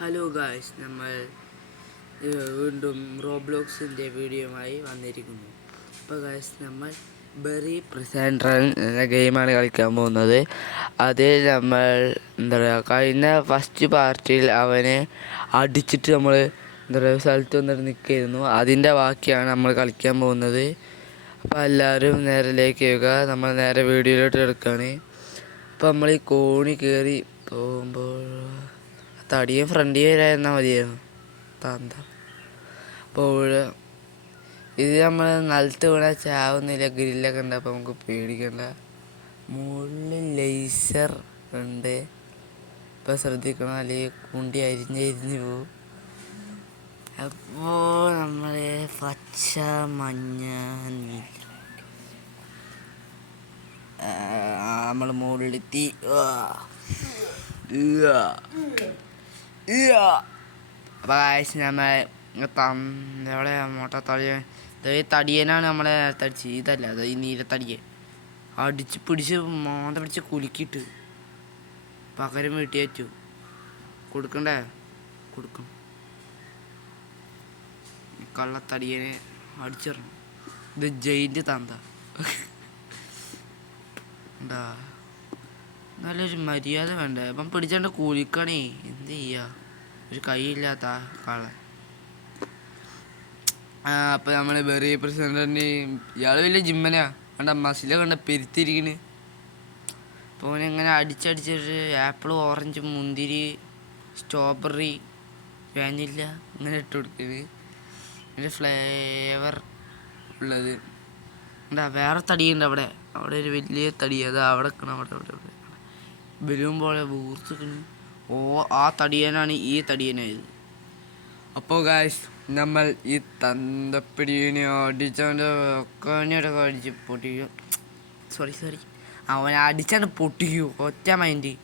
Hello guys, നമ്മൾ വീണ്ടും റോബ്ലോക്സിൻ്റെ വീഡിയോയുമായി വന്നിരിക്കുന്നു. അപ്പോൾ ഗായ്സ്, നമ്മൾ ബെറി പ്രസൻട്രൽ എന്ന ഗെയിമാണ് കളിക്കാൻ പോകുന്നത്. അതിൽ നമ്മൾ എന്താ പറയുക, കഴിഞ്ഞ ഫസ്റ്റ് പാർട്ടിയിൽ അവനെ അടിച്ചിട്ട് നമ്മൾ എന്താ പറയുക സ്ഥലത്ത് വന്നിട്ട് നിൽക്കുകയായിരുന്നു. അതിൻ്റെ ബാക്കിയാണ് നമ്മൾ കളിക്കാൻ പോകുന്നത്. അപ്പോൾ എല്ലാവരും നേരെ ലേക്ക് ചെയ്യുക. നമ്മൾ നേരെ വീഡിയോയിലോട്ട് എടുക്കുകയാണ്. അപ്പോൾ നമ്മൾ ഈ കോണി കയറി പോകുമ്പോൾ തടിയെ ഫ്രണ്ട് വരായിരുന്നാൽ മതിയായിരുന്നു. എന്താ അപ്പോൾ ഇത് നമ്മൾ നിലത്ത് വീണാൽ ചാവുന്നില്ല. ഗ്രില്ലൊക്കെ ഉണ്ട്, അപ്പോൾ നമുക്ക് പേടിക്കണ്ട. മുകളിൽ ലേസർ ഉണ്ട്, ഇപ്പോൾ ശ്രദ്ധിക്കണം, അല്ലെങ്കിൽ കുണ്ടി അരിഞ്ഞ് പോവും. അപ്പോൾ നമ്മൾ പച്ച മഞ്ഞ നമ്മൾ മുകളിലെത്തി. അപ്പോൾ നമ്മളെ മോട്ട തടിയനാണ് നമ്മളെ തടിച്ച്. ഇതല്ല, അത് ഈ നീലത്തടിയെ അടിച്ച് പിടിച്ച് മോന്ത പിടിച്ച് കുലുക്കിയിട്ട് പകരം വീട്ടി വെച്ചു. കൊടുക്കണ്ടേ? കൊടുക്കണം. കള്ളത്തടിയനെ അടിച്ചിടണം. ഇത് ജയിൻ്റ് തന്ത ഉണ്ടാ. നല്ലൊരു മര്യാദ വേണ്ടേ? അപ്പം പിടിച്ചോണ്ട് കുലിക്കണേ. എന്ത് ചെയ്യാ, ഒരു കൈയില്ലാത്ത കള്ളൻ. അപ്പം നമ്മൾ ബെറി പ്രസിഡന്റിന് ഇയാൾ വലിയ ജിമ്മനാ കണ്ട, മസില കണ്ട പെരുത്തിരിക്കണ്. അപ്പോൾ ഓനെങ്ങനെ അടിച്ചടിച്ചിട്ട് ആപ്പിൾ, ഓറഞ്ച്, മുന്തിരി, സ്ട്രോബെറി, വാനില ഇങ്ങനെ ഇട്ട് കൊടുക്കുന്നത്. അതിൻ്റെ ഫ്ലേവർ ഉള്ളത് എന്താ. വേറെ തടിയുണ്ട് അവിടെ ഒരു വലിയ തടി. അത് അവിടെ അവിടെ ബലൂൺ പോലെ വീർത്തിക്കണ്. ആ തടിയനാണ് ഈ തടിയനായത്. അപ്പോൾ ഗായ്സ്, നമ്മൾ ഈ തന്തപ്പിടിയെ അടിച്ചവൻ്റെ ഒക്കനെയൊക്കെ അടിച്ച് പൊട്ടിക്കും. സോറി അവനെ അടിച്ചാണ്ട് പൊട്ടിക്കൂ. ഒറ്റ മൈൻഡ്.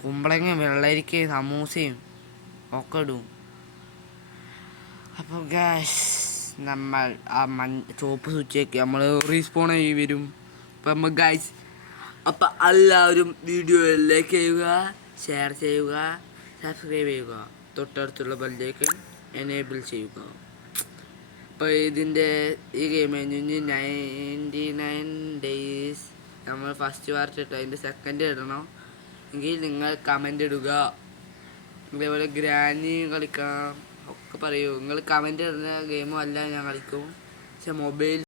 കുമ്പളങ്ങയും വെള്ളരിക്കയും സമൂസയും ഒക്കെ ഇടും. അപ്പോൾ ഗായ്സ്, നമ്മൾ ആ ചുവപ്പ് സ്വിച്ചേക്ക് നമ്മൾ റീസ്പോൺ ആയി വരും. അപ്പം നമ്മൾ ഗായ്സ്, അപ്പം എല്ലാവരും വീഡിയോ ലൈക്ക് ചെയ്യുക, ഷെയർ ചെയ്യുക, സബ്സ്ക്രൈബ് ചെയ്യുക, തൊട്ടടുത്തുള്ള ബെല്ലേക്ക് എനേബിൾ ചെയ്യുക. അപ്പോൾ ഇതിൻ്റെ ഈ ഗെയിം 99 ഡേയ്സ് നമ്മൾ ഫസ്റ്റ് പാർട്ട് ഇട്ടു. അതിൻ്റെ സെക്കൻഡ് ഇടണം എങ്കിൽ നിങ്ങൾ കമൻ്റ് ഇടുക. അതേപോലെ ഗ്രാനി കളിക്കാം ഒക്കെ പറയൂ. നിങ്ങൾ കമൻ്റ് ഇടുന്ന ഗെയിമും അല്ല ഞാൻ കളിക്കും. പക്ഷെ മൊബൈൽ